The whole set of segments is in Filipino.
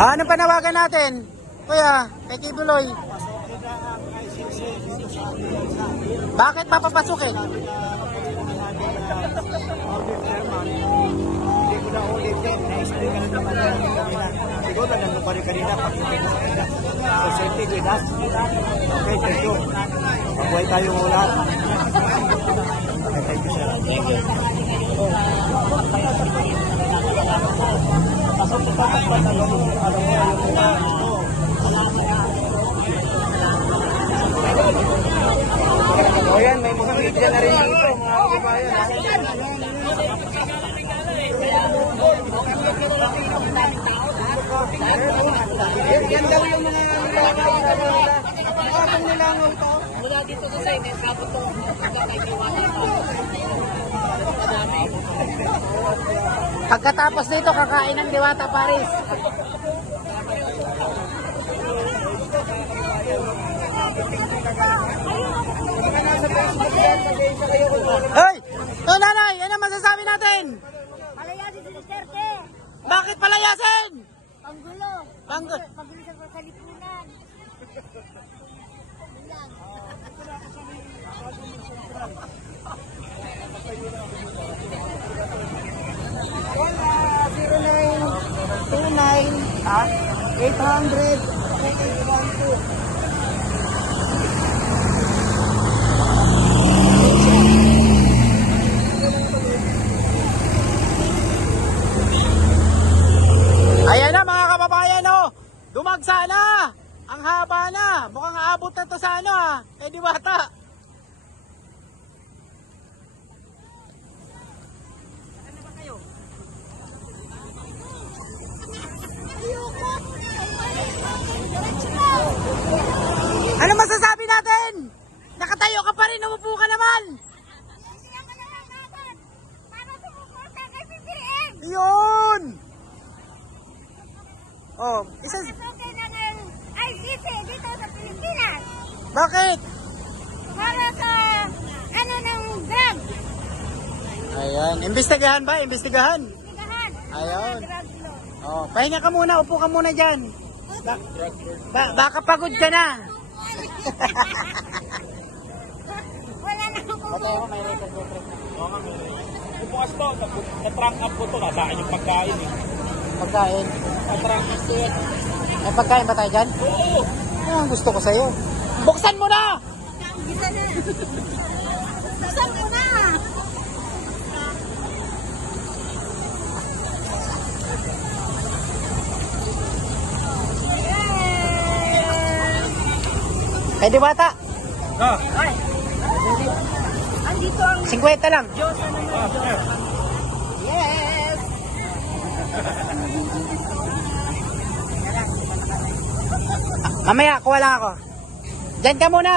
Anong panawagan natin? Kuya, kay Kibuloy. Bakit papapasukin? Siguro na nandun pa rin kanina so safety with us. Okay, thank you. Mabuhay tayo lahat. Okay, thank you, sir. Thank you. Pasok sa pagkakas na yung o yan, may mga media na rin dito, mga kabayan. Yan daw yung mga kapag nilangaw to. Mula dito sa may kapot to, Pagkatapos nito, kakain ng Diwata Paris. Hoy! Oh, nanay! Ano masasabi natin? Palayasin si Duterte. Bakit palayasin? Panggulo. Panggulo. Panggulo sa lipunan. Ayan na mga kababayan, oh. Dumagsa na. Ang haba na. Mukhang aabot na to sa ano, ha. Eh, Diwata. Ano masasabi natin? Nakatayo ka pa rin, umupo ka naman. Yun! Oh, isa... ICC dito sa Pilipinas. Bakit? Para sa ano ng drug. Ayan, imbestigahan ba? Imbestigahan. Sigahan. Ayun. Drug law. Oh, pahinga ka muna, upo ka muna dyan. Baka pagod ka na. Wala na ako. May record ko, pre. Oo nga, may bukas to, na-trunk up ko to, nasaan yung pagkain eh. Pagkain. Na-trunk up ko yan. May pagkain ba tayo dyan? Oo! Ano ang gusto ko sa'yo? Buksan mo na! Bisa na. Buksan mo na. Kay Diwata, Ah! Andito ang 50 lang. Diyos na naman. Yes. Mamaya, kuha lang ako. Diyan ka muna.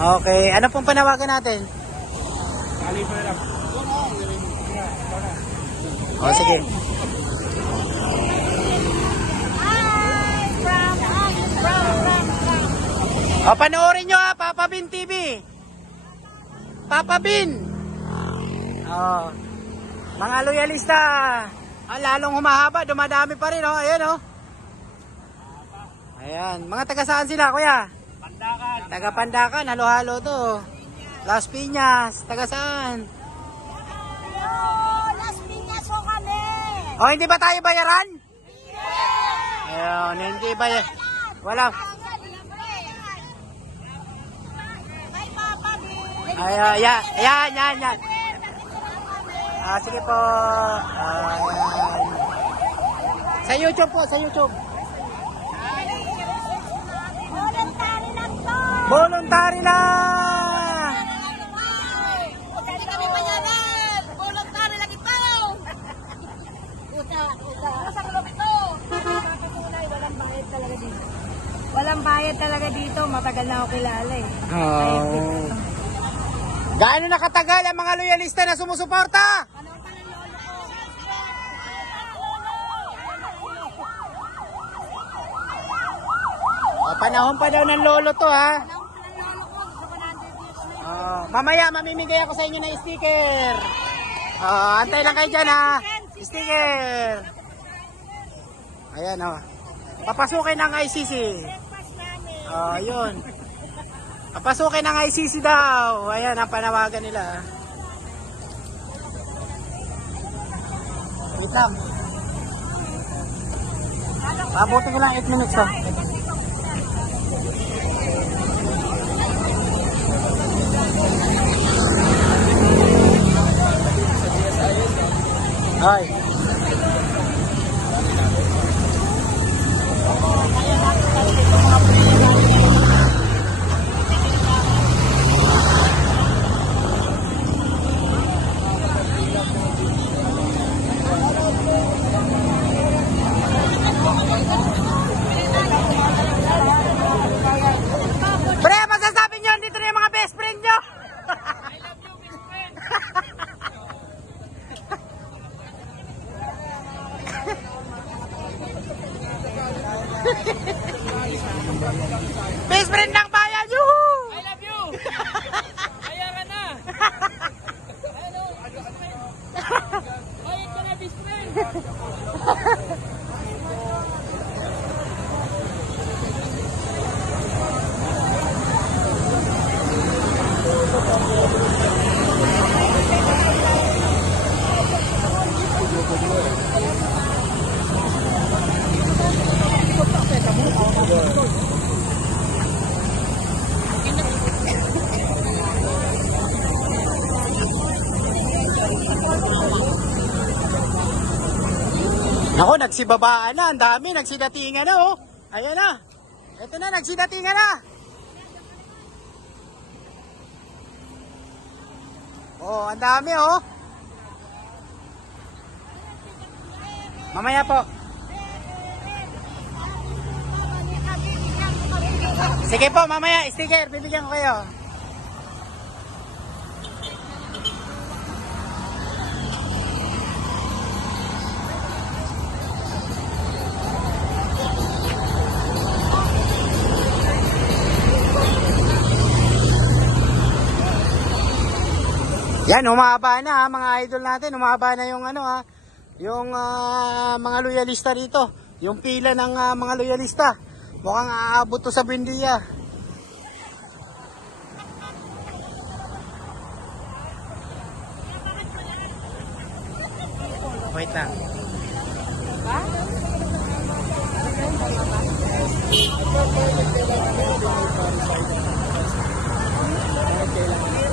Okay, ano pong panawagan natin? Kali mo na lang. O, sige. O, panoorin nyo ha, Papa Bin TV. Papa Bin. O, mga loyalista. Lalong humahaba, dumadami pa rin, o. Ayan, o. Ayan, mga taga saan sila, kuya? Pandakan. Taga Pandakan, halo-halo to. Las Piñas, taga saan? Hello, Las Piñas po kami. O, hindi ba tayo bayaran? Ayun, hindi ba wala. Kay Papa Bin. Ay, yan. Ah, sige po. Sa YouTube po, sa YouTube. Voluntary lang to. Voluntary na! Hindi kami bayaran. Voluntary lang ito. Uta. Sa club ito. Papatunay, walang bayad talaga dito. Walang bayad talaga dito. Matagal na ako kilala eh. Oh. Gaano nakatagal ang mga loyalista na sumusuporta? Panahon pa daw ng lolo to, ha? Mamaya mamimigay ako sa inyo ng sticker. Antay lang kayo dyan ha. Sticker. Ayan papasukin ng ICC. Yun. Papasukin ng ICC daw. Ayan ang panawagan nila. Wait lang. Pabuti ko lang 8 minutes Ay. Pre, masasabi nyo, dito na yung mga best friend nyo. I love you, best friend. Best friend ng bayan, yuhu! I love you! Ayaran na! Bayad ka na, best friend! Ako, nagsibabaan na. Ang dami. Nagsidatingan na, oh. Ayan na. Ito na, nagsidatingan na. Oh, ang dami, oh. Mamaya po. Sige po, mamaya. Sticker. Bibigyan ko kayo. Yan, humaba na mga idol natin. Humaba na yung yung mga loyalista dito. Yung pila ng mga loyalista. Mukhang aabot to sa Buendia. Wait lang. Okay lang.